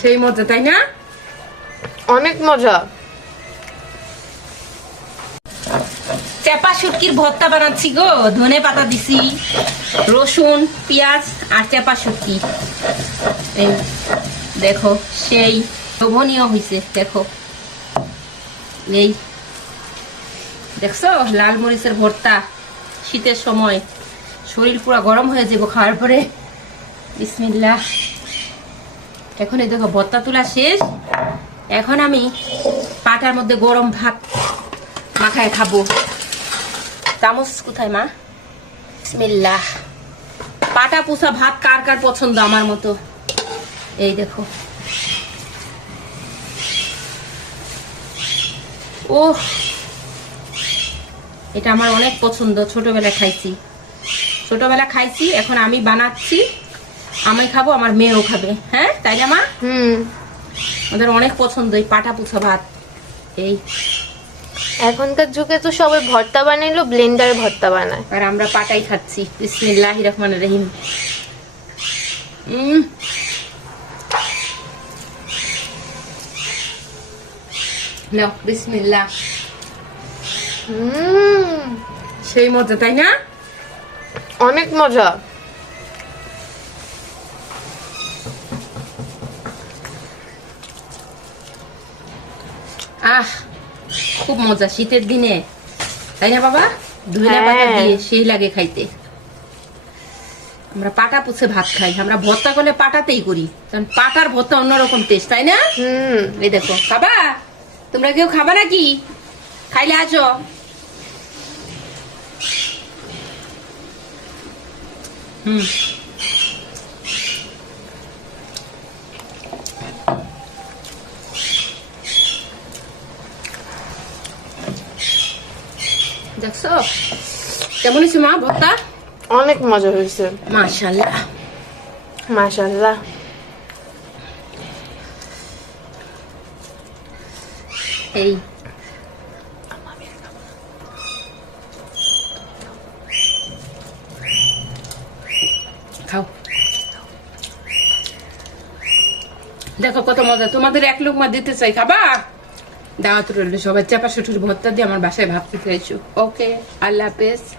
সেই মজা, তাই না? অনেক মজা। চাপা শুটকির ভর্তা বানাচ্ছি গো। ধনে পাতা দিছি, রসুন, পেঁয়াজ আর চাপা শুটকি। এই দেখো, সেই লোভনীয় হয়েছে। দেখো, এই দেখছো লাল মরিচের ভর্তা। শীতের সময় শরীর পুরো গরম হয়ে যাবো খাওয়ার পরে। বিসমিল্লাহ। এখন এই দেখো ভর্তা তোলা শেষ। এখন আমি পাটার মধ্যে গরম ভাত মাখায় খাবো। চামচ কোথায় মা? বিসমিল্লাহ। পাটা পুষা ভাত কার কার পছন্দ আমার মতো? এই দেখো, ওহ, এটা আমার অনেক পছন্দ। ছোটবেলায় খাইছি, এখন আমি বানাচ্ছি, আমি খাবো, আমার মেয়েও খাবে। হ্যাঁ, তাই না মা? ওদের অনেক পছন্দ এই পাটা পুষা ভাত। এই এখনকার যুগে তো সবাই ভর্তা বানাইলো, ব্লেন্ডারে ভর্তা বানায়। আর আমরা পাটাই খাচ্ছি। বিসমিল্লাহির রহমানির রহিম। নাও, বিসমিল্লাহ। সেই মজা, তাই না? অনেক মজা। আহ, খুব মজা শীতের দিনে, তাই না বাবা? ধনে পাতা দিয়ে সেই লাগে খাইতে। আমরা পাটা পুষে ভাত খাই। আমরা ভর্তা করলে পাটাতেই করি, কারণ পাটার ভর্তা অন্যরকম টেস্ট, তাই না? এই দেখো, খাবা? তোমরা কেউ খাবা নাকি? খাইলে আসো। দেখছো কেমন হয়েছে মা ভর্তা? অনেক মজা হয়েছে। মাশাআল্লাহ, মাশাআল্লাহ। এই খাও, দেখো কত মজা। তোমাদের এক লোকমা দিতে চাই, খাবা? দাওয়াত রইল সবাই। চাপা শুটকির ভর্তা দিয়ে আমার বাসায় ভাত খেতে চাইছো। ওকে, আল্লাহ হাফেজ।